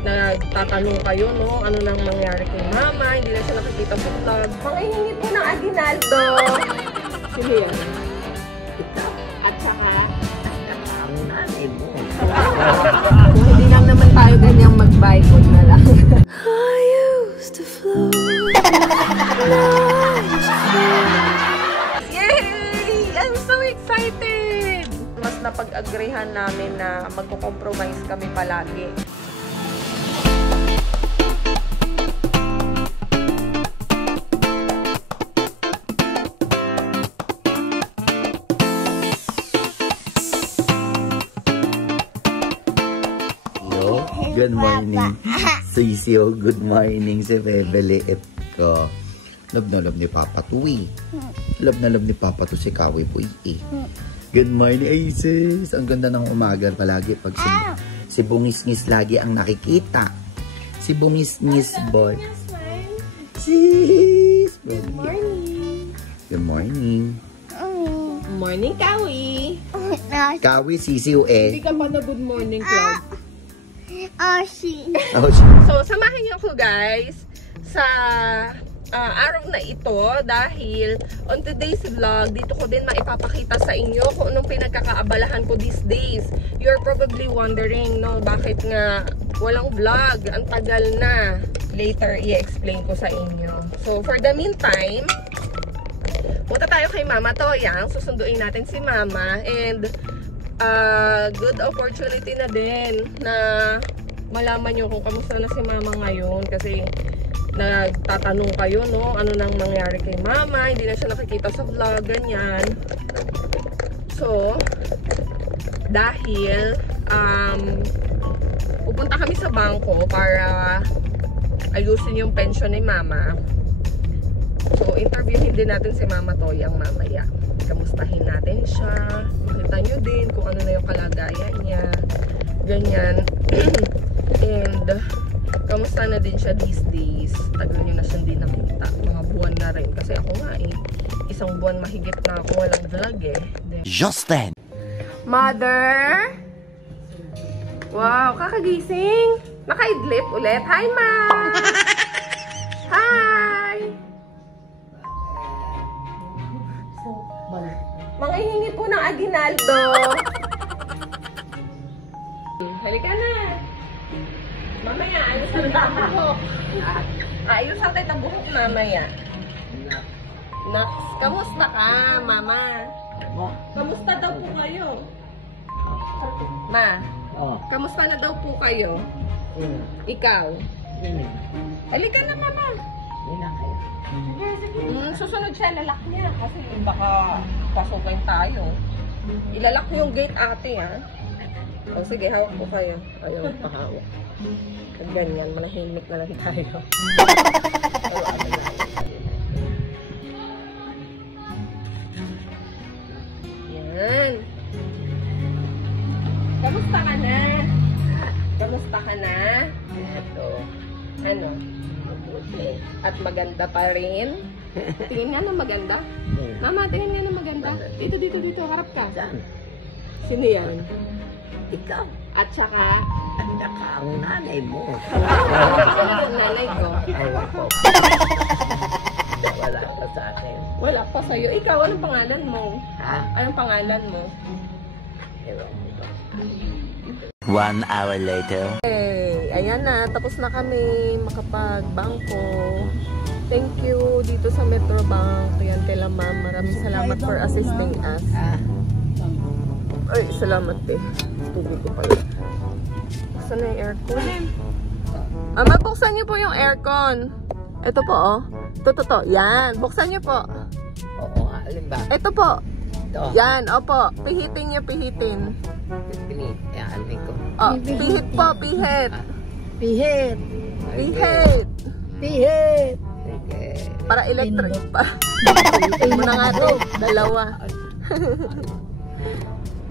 nagtatanong kayo, no? Ano nang mangyari kay mama? Hindi na siya nakikita sa vlog. Pangihingit po ng Aguinaldo. Sige yan. At saka, ang nanay mo. kung hindi lang naman tayo ganyang mag-bipod na lang. I used to float. Yay! I'm so excited! Mas napag-agreehan namin na magko-compromise kami palagi. Good morning. Sisiyo, good morning si Bebe Liit ko. Love na love ni Papa to eh. Love na love ni Papa to si Kawi po eh. Good morning, ay sis. Ang ganda ng umaga palagi pag si Bungis-ngis lagi ang nakikita. Si Bungis-ngis boy. Sis! Good morning. Good morning. Good morning, Kawi. Kawi, sisiyo eh. Hindi ka pa na good morning, Cloud. So, samahan niyo ako guys sa araw na ito dahil on today's vlog, dito ko din maipapakita sa inyo kung anong pinagkakaabalahan ko these days. You're probably wondering, no, bakit nga walang vlog? Ang tagal na. Later, i-explain ko sa inyo. So, for the meantime, punta tayo kay Mama Toyang. Susunduin natin si Mama and good opportunity na din na malaman nyo kung kamusta na si Mama ngayon kasi nagtatanong kayo, no, ano nang mangyari kay Mama, hindi na siya nakikita sa vlog, ganyan. So dahil pupunta kami sa bangko para ayusin yung pension ni Mama, so interviewin din natin si Mama Toyang mamaya. Kamustahin natin siya, makita nyo din kung ano na yung kalagayan niya, ganyan. And kamusta na din siya these days. Tagal nyo na siya din nakita, mga buwan na rin kasi ako nga eh, isang buwan mahigit na ako walang vlog eh. Just then, Mother, wow, kakagising, nakaidlip ulit. Hi Ma. Hi. Manghihingi po ng Aguinaldo. Halika na. Mamaya, ayos natin ang buhok. Ayos natin ang buhok mamaya. Naks, kamusta ka, Mama? Kamusta daw po kayo? Ma, kamusta na daw po kayo? Ikaw? Halika na, Mama. Susunod siya, lalak niya kasi baka pasukin tayo. Ilalak ko yung gate, ate, ha? O sige, hawak po kayo. Ayaw, pahawak. At ganyan, manahimik na lang tayo. Yan. Kamusta ka na? Kamusta ka na? Ito. Ano? At maganda pa rin. Tingin nga na maganda. Mama, tingin nga na maganda. Dito, dito, dito. Harap ka. Sino yan? ikaw. At saka? At saka ang nanay mo. Sino ang nanay ko? Ewan ko. Wala pa sa akin. Wala pa sa'yo. Ikaw, anong pangalan mo? Ha? Anong pangalan mo? Ewan mo ba? 1 hour later. Hey, ayan na. Tapos na kami makapagbangko. Thank you dito sa Metrobank. Ayan kay Ma'am. Maraming salamat for assisting us. Ay, salamat eh. Tubig ko pala. Buksan na yung aircon. Buksan niyo po yung aircon. Ito po, oh. Ito. Yan. Buksan niyo po. Oo, alin ba? Ito po. Ito. Yan, opo. Pihitin niyo, pihitin. Pinit. Yan, ko. Oh, pihit po, pihit. Pihit. Pihit. Pihit. Okay. Para electric pa. Pihitin mo na nga ito. Dalawa.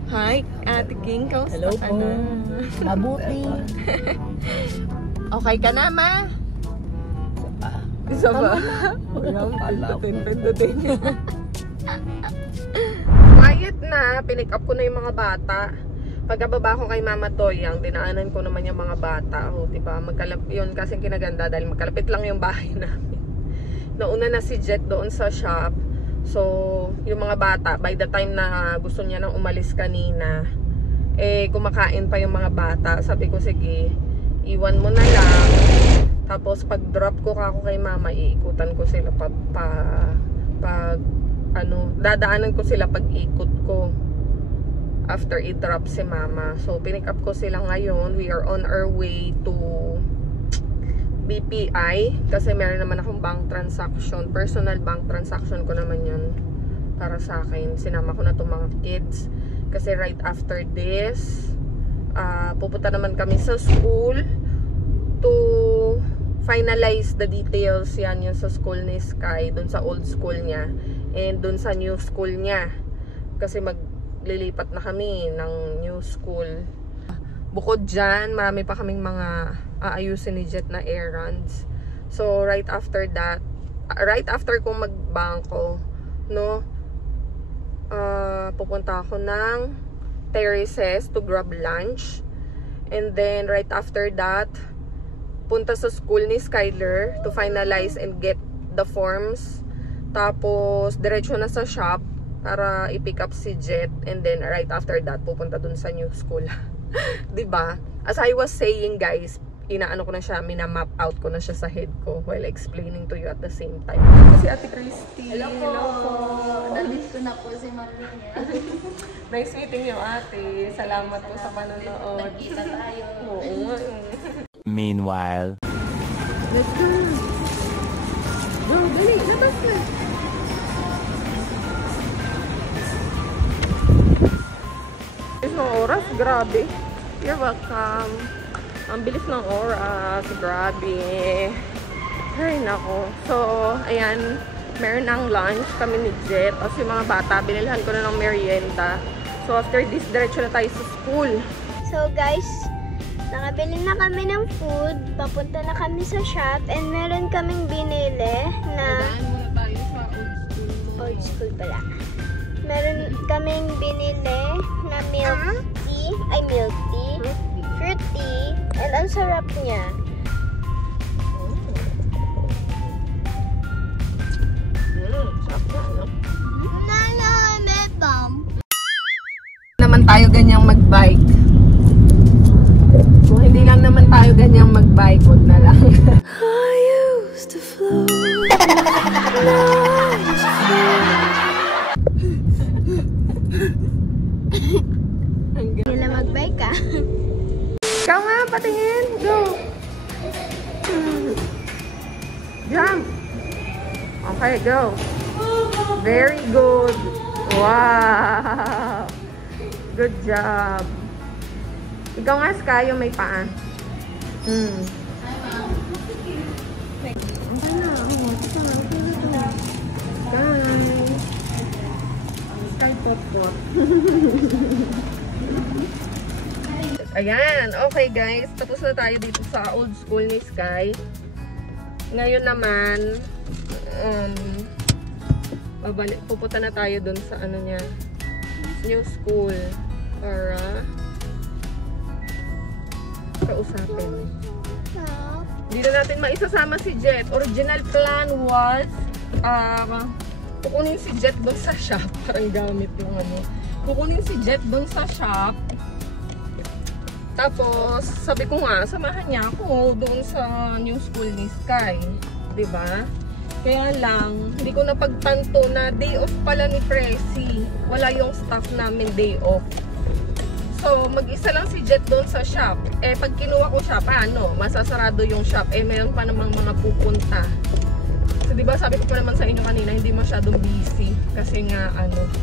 Hi, Ate King. Kamusta Hello ka po. na? Mabuti. Okay ka na, Ma? Isa ba? Pindutin. Quiet na. Pinick up ko na yung mga bata. Pagkababa ko kay Mama Toyang, dinaanan ko naman yung mga bata. O, diba? Yun kasi kinaganda dahil magkalapit lang yung bahay namin. Nauna na si Jet doon sa shop. So, yung mga bata, by the time na gusto niya nang umalis kanina, eh, kumakain pa yung mga bata. Sabi ko, sige, iwan mo na lang. Tapos, pag drop ko ako kay Mama, iikutan ko sila dadaanan ko sila pag ikot ko. After i-drop si Mama. So, pinick up ko sila ngayon. We are on our way to BPI. Kasi meron naman akong bank transaction. Personal bank transaction ko naman yun. Para sa akin. Sinama ko na itong mga kids. Kasi right after this, pupunta naman kami sa school to finalize the details. Yan yung sa school ni Sky. Dun sa old school niya. And dun sa new school niya. Kasi lilipat na kami ng new school. Bukod dyan, marami pa kaming mga aayusin ni Jet na errands. So, right after that, right after kong magbangko, no, pupunta ako ng Terraces to grab lunch. And then, right after that, punta sa school ni Skyler to finalize and get the forms. Tapos, diretso na sa shop para i-pick up si Jet, and then right after that pupunta dun sa new school. 'Di ba? As I was saying, guys, inaano ko na siya, mina-map out ko na siya sa head ko while explaining to you at the same time. Kasi Ate Christy. Hello po. Nandito na po si Mami. Nice meeting you, Ate. Salamat po sa panonood. Nagkita tayo. Oo. Meanwhile. Let's go. Go, dali. Labas na. Ng oras, grabe. You're welcome. Ang bilis ng oras, grabe. Ay, nako. So, ayan, meron ng lunch kami ni Jet. As yung mga bata, binilhan ko na ng merienda. So, after this, diretso na tayo sa school. So guys, nakabili na kami ng food. Papunta na kami sa shop. And meron kaming binili na... Daan muna tayo sa old school. Old school pala. Meron kaming binili na milk tea. Ay, milk tea. Fruit tea. And ang sarap niya. Sarap na, no? Naman tayo ganyang magbike. Kung hindi lang naman tayo ganyang magbike, wag na lang. I used to float. Kailan magbike ka? Ikaw nga, patingin. Go. Jump. Okay, go. Very good. Wow. Good job. Ikaw nga, Sky, yung may paa. Sky Pop-Pop. Ayan. Okay, guys. Tapos na tayo dito sa old school ni Sky. Ngayon naman, pupunta na tayo dun sa ano niya, new school para kausapin. Hindi na natin maisasama si Jet. Original plan was kukunin si Jet dun sa shop. Parang gamit yung ano. Kukunin si Jet dun sa shop. Tapos, sabi ko nga, samahan niya ako doon sa new school ni Sky. Diba? Kaya lang, hindi ko napagtanto na day off pala ni Pressy. Wala yung staff namin day off. So, mag-isa lang si Jet doon sa shop. Eh, pag kinuha ko siya, paano? Masasarado yung shop. Eh, meron pa namang mga pupunta. So, diba, sabi ko pa naman sa inyo kanina, hindi masyadong busy. Kasi nga,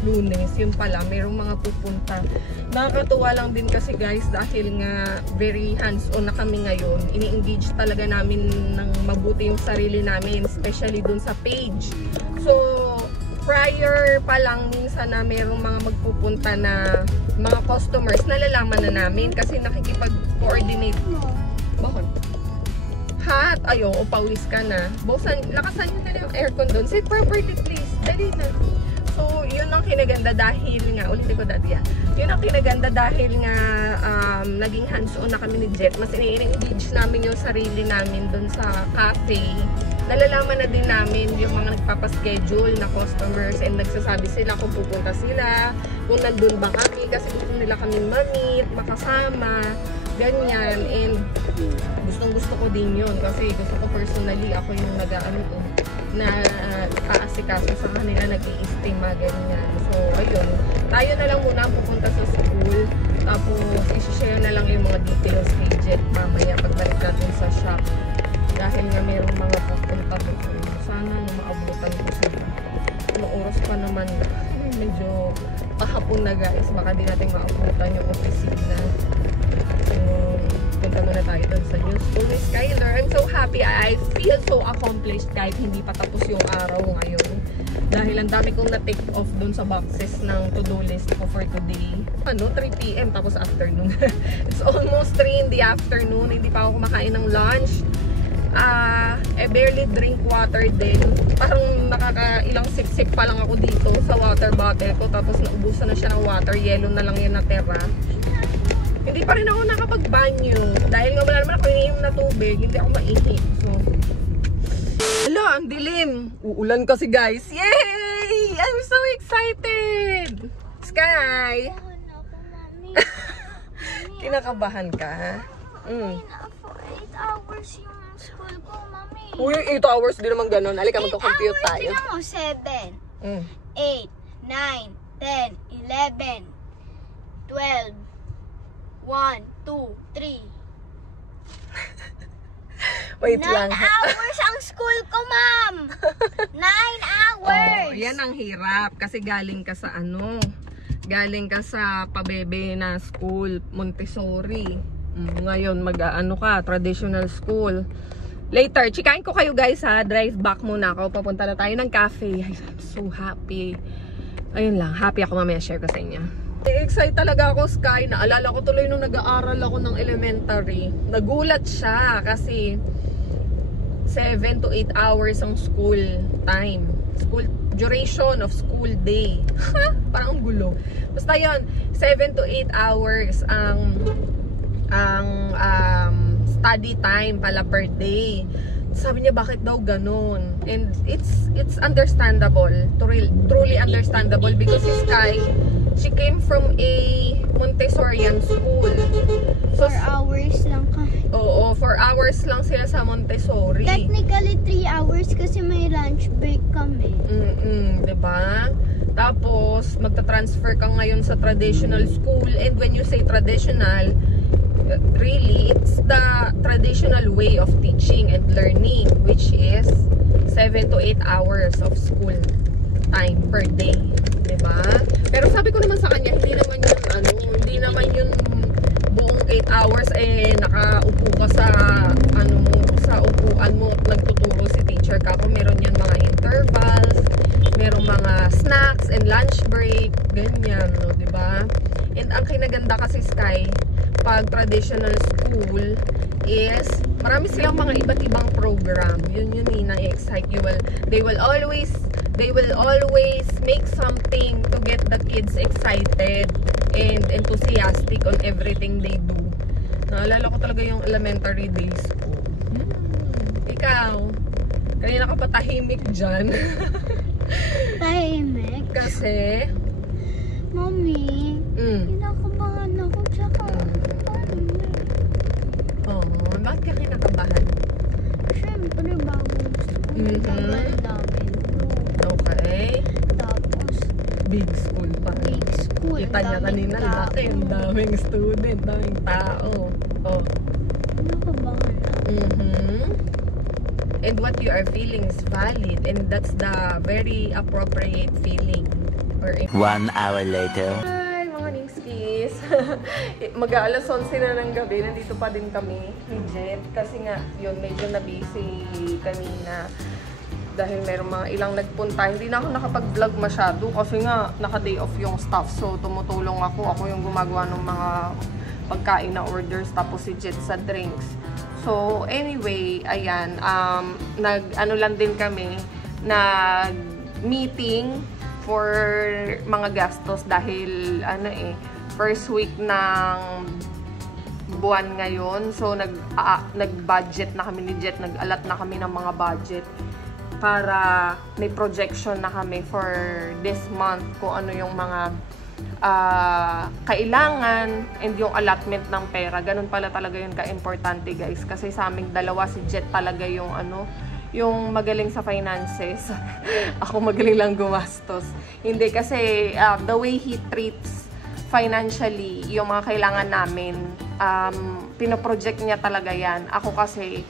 Lunes, yun pala, merong mga pupunta. Nakakatuwa lang din kasi guys, dahil nga very hands-on na kami ngayon. Ini-engage talaga namin ng mabuti yung sarili namin, especially dun sa page. So, prior pa lang minsan na merong mga magpupunta na mga customers, nalalaman na namin kasi nakikipag-coordinate. Bakit? Hot, ayo, pawis ka na. Lakasan nyo na yung aircon doon. Sit properly, please. Dali na. So, yun ang kinaganda dahil nga, ulitin ko dati yun ang kinaganda dahil nga naging hands-on na kami ni Jet. Mas i-engage namin yung sarili namin dun sa cafe. Nalalaman na din namin yung mga nagpapaschedule na customers and nagsasabi sila kung pupunta sila, kung nandun ba kami, kasi gusto nila kami ma-meet, makasama, ganyan. And gustong-gusto ko din yun kasi gusto ko personally, ako yung nag-aasikaso sa kanila, nag-i-estima, ganyan. So, ayun. Tayo na lang muna pupunta sa school. Tapos, isi-share na lang yung mga details ni Jet mamaya pagbalik natin sa shop. Dahil nga mayroong mga papunta ko. Sana maabutan ko sila. Anong oras pa naman, medyo pahapon na guys. Baka di natin maabutan yung opisina. So, punta muna tayo dun sa new school ni Skylar. I'm so happy. I feel so accomplished kahit hindi pa tapos yung araw ngayon. Dahil ang dami kong na-take off dun sa boxes ng to-do list ko for today. 3 PM tapos afternoon. It's almost 3 in the afternoon. Hindi pa ako kumakain ng lunch. I barely drink water din. Parang nakakailang sip-sip pa lang ako dito sa water bottle ko. Tapos naubusan na siya ng water. Yellow na lang yung natira. Hindi pa rin ako nakapag-banyo. Dahil nga wala naman ako iniinom na tubig. Hindi ako maihi. So, hala, ang dilim. Uulan kasi guys. Yay! I'm so excited! Sky! Kinakabahan ka, ha? Mm. 8 hours yung school ko, mami. Uy, 8 hours din naman ganun. Halika, magka-compute tayo. 8 hours, 7, 8, 9, 10, 11, 12, 1, 2, 3. Wait 9 lang. hours ang school ko, ma'am. 9 hours. Oh, yan ang hirap. Kasi galing ka sa galing ka sa pabebe na school, Montessori. Ngayon, ka, traditional school. Later, chikain ko kayo guys ha. Drive back muna ako. Papunta na tayo ng cafe. I'm so happy. Ayun lang. Happy ako, mamaya share ko sa inyo. Excited talaga ako, Sky. Naalala ko tuloy nung nag-aaral ako ng elementary. Nagulat siya kasi 7 to 8 hours ang school time. School duration of school day. Parang gulo. Basta yun, 7 to 8 hours ang study time pala per day. Sabi niya bakit daw ganun, and it's understandable, truly understandable, because si Sky, she came from a Montessorian school. So 4 hours lang kami. oo, 4 hours lang sila sa Montessori. Technically 3 hours kasi may lunch break kami. Diba? Tapos magta-transfer ka ngayon sa traditional school, and when you say traditional, really, it's the traditional way of teaching and learning, which is 7 to 8 hours of school time per day, diba? Pero sabi ko naman sa kanya, hindi naman yun buong 8 hours nakaupo ka sa sa upuan mo at nagtuturo si teacher ka. Kung meron yan mga intervals, merong mga snacks and lunch break, ganyan, no, diba? And ang kinaganda kasi, Sky, pag traditional school is marami silang mga iba't ibang program. Yun na-excite you. They will always make something to get the kids excited and enthusiastic on everything they do. Naalala ko talaga yung elementary days ko. Ikaw, kanina ka pa tahimik dyan. Tahimik? Kasi Mami, kinakabahan ako, tsaka bakit ka kinakabahan? syempre bagong school, tagal namin. Okay. Tapos Big school pa. big school, Kita niya kanina, laki, ang daming student, daming tao. Oh. Kinakabahan ako. And what you are feeling is valid, and that's the very appropriate feeling. 1 hour later. Hi, morning skis. Mag-aalas 11 na ng gabi, nandito pa din kami ni Jet. Kasi nga, yun, medyo na-busy kanina. Dahil merong mga ilang nagpunta. Hindi na ako nakapag-vlog masyado kasi nga, naka-day off yung staff. So, tumutulong ako. Ako yung gumagawa ng mga pagkain na orders. Tapos si Jet sa drinks. So, anyway, ayan. Nag-ano lang din kami, nag-meeting for mga gastos dahil first week ng buwan ngayon. So nag-budget na kami ni Jet, nag-alat na kami ng mga budget para may projection na kami for this month kung ano yung mga kailangan and yung allotment ng pera. Ganun pala talaga yun ka-importante, guys, kasi sa aming dalawa si Jet talaga yung yung magaling sa finances. Ako magaling lang gumastos. Hindi kasi the way he treats financially yung mga kailangan namin, pinoproject niya talaga yan. Ako kasi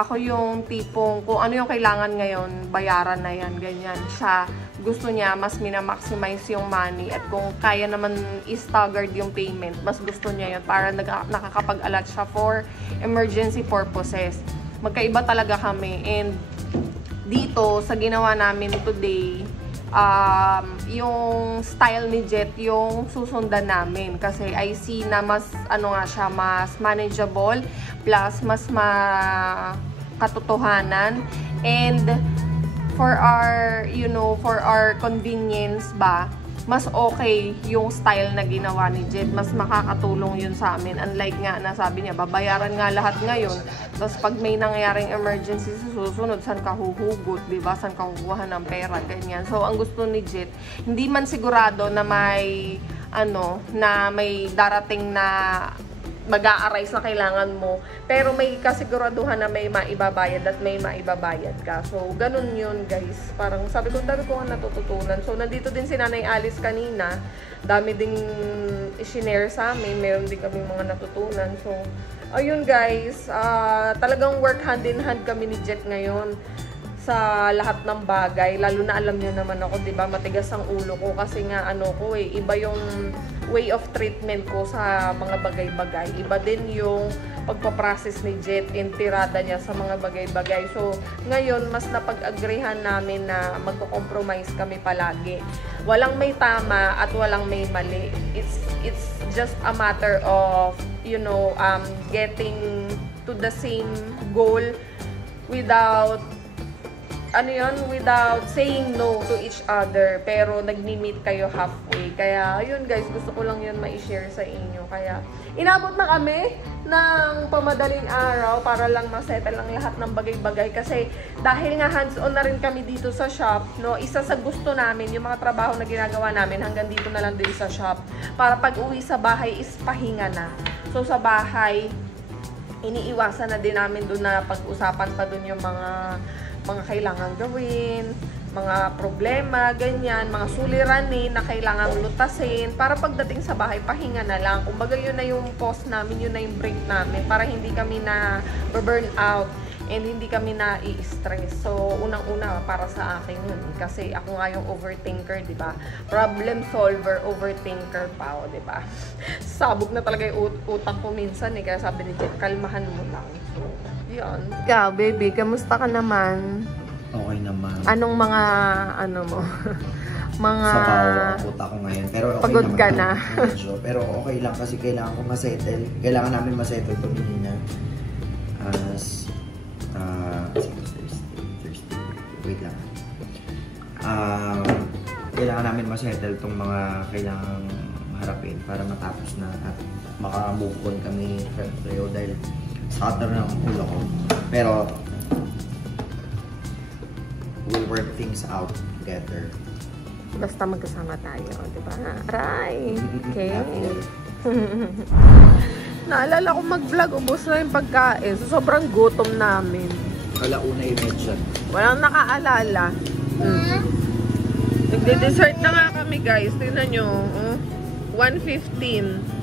ako yung tipong kung ano yung kailangan ngayon, bayaran na yan, ganyan. Siya gusto niya mas minamaximize yung money, at kung kaya naman i-staggered yung payment, mas gusto niya yun para nakakapag-alat siya for emergency purposes. Magkaiba talaga kami. And dito sa ginawa namin today, yung style ni Jet yung susundan namin, kasi I see na mas siya, mas manageable, plus mas makatotohanan, and for our for our convenience ba, mas okay yung style na ginawa ni Jet. Mas makakatulong yun sa amin. Unlike nga na sabi niya, babayaran nga lahat ngayon, tapos pag may nangyaring emergency sa susunod, saan ka huhugot, diba? Saan ka kukuha ng pera, ganyan. So, ang gusto ni Jet, hindi man sigurado na may na may darating na mag-a-arise na kailangan mo, pero may kasiguraduhan na may maibabayad at may maibabayad ka. So, ganun yun, guys. Parang sabi ko, dami ko nga natututunan. So, nandito din si Nanay Alice kanina. Dami ding i-share sa amin. Meron din kami mga natutunan. So, ayun, guys. Talagang work hand in hand kami ni Jet ngayon sa lahat ng bagay. Lalo na alam niyo naman ako, diba, matigas ang ulo ko kasi nga iba yung way of treatment ko sa mga bagay-bagay. Iba din yung pagpaprocess ni Jet and tirada niya sa mga bagay-bagay. So, ngayon, mas napag-agreehan namin na magko-compromise kami palagi. Walang may tama at walang may mali. It's just a matter of, getting to the same goal without without saying no to each other, pero nagmi-meet kayo halfway. Kaya, ayun, guys, gusto ko lang yun ma-share sa inyo. Kaya, inabot na kami ng pamadaling araw para lang masettle lang lahat ng bagay-bagay. Kasi, dahil nga hands-on na rin kami dito sa shop, isa sa gusto namin, yung mga trabaho na ginagawa namin, hanggang dito na lang din sa shop. Para pag uwi sa bahay is pahinga na. So, sa bahay, iniiwasan na din namin doon na pag-usapan pa doon yung mga kailangan gawin, mga problema, ganyan, mga suliranin na kailangan lutasin, para pagdating sa bahay, pahinga na lang. Kumbaga, yun na yung pause namin, yun na yung break namin, para hindi kami na burn out and hindi kami na i-stress. So, unang-una, para sa akin yun, kasi ako nga yung overthinker, diba? Problem solver, overthinker pa, diba? Sabog na talaga yung utak ko minsan, kaya sabi ni Jet, kalmahan mo lang. So, yan. Ikaw, baby, kamusta ka naman? Okay naman. Anong mga, mo? Mga... Sabaw ang puta ko ngayon. Pero okay pagod naman ka na. Medyo. Pero okay lang kasi kailangan ko masettle. Kailangan namin masettle ito nina. Thursday. Wait lang. Kailangan namin masettle itong mga kailangang harapin para matapos na at maka-move on kami kayo dahil scatter na ang ulo ko. Pero we'll work things out together. Basta magkasama tayo, di ba? Aray! Okay. Naalala ko mag-vlog, ubos na yung pagkain. So, sobrang gutom namin. Alauna yung medyan. Walang nakaalala. Nagde-dessert na nga kami, guys. Tingnan nyo. 1:15.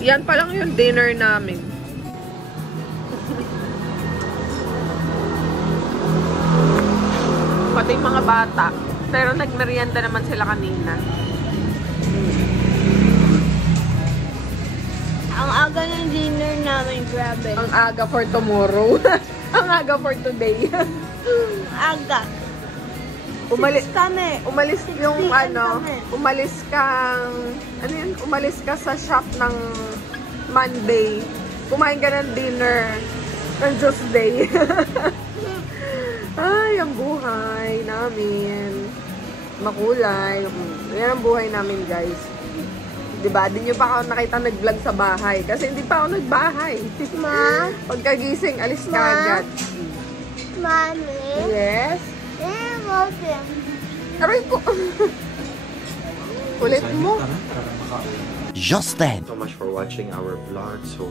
Yan pa lang yung dinner namin. Pati yung mga bata. Pero nagmerienda naman sila kanina. Ang aga ng dinner namin, grabe. Ang aga for tomorrow. Ang aga for today. Aga. Umalis kami. Umalis yung kami. umalis ka sa shop ng Monday. Kumain ka ng dinner ng Tuesday. Ay, ang buhay namin. Makulay. Yan ang buhay namin, guys. Diba? Di nyo pa ako nakita nag-vlog sa bahay. Kasi hindi pa ako nagbahay. Ma? Pagkagising, alis ka Ma? agad. Mommy? Yes? Welcome. Aray ko. Kulit mo. Just then. So much for watching our vlog. So,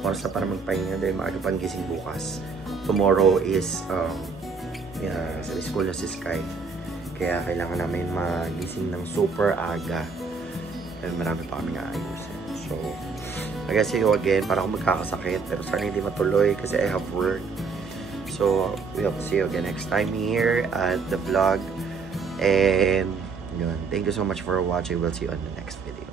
oras na para magpahinga dahil maaga pang gising bukas. Tomorrow is, sa school na si Sky. Kaya kailangan namin magising ng super aga. Dahil marami pa kami ayusin. So, I guess see you again. Para akong magkakasakit. Pero sana hindi matuloy kasi I have work. So, we hope to see you again next time here at the vlog. And, yun. Thank you so much for watching. We'll see you on the next video.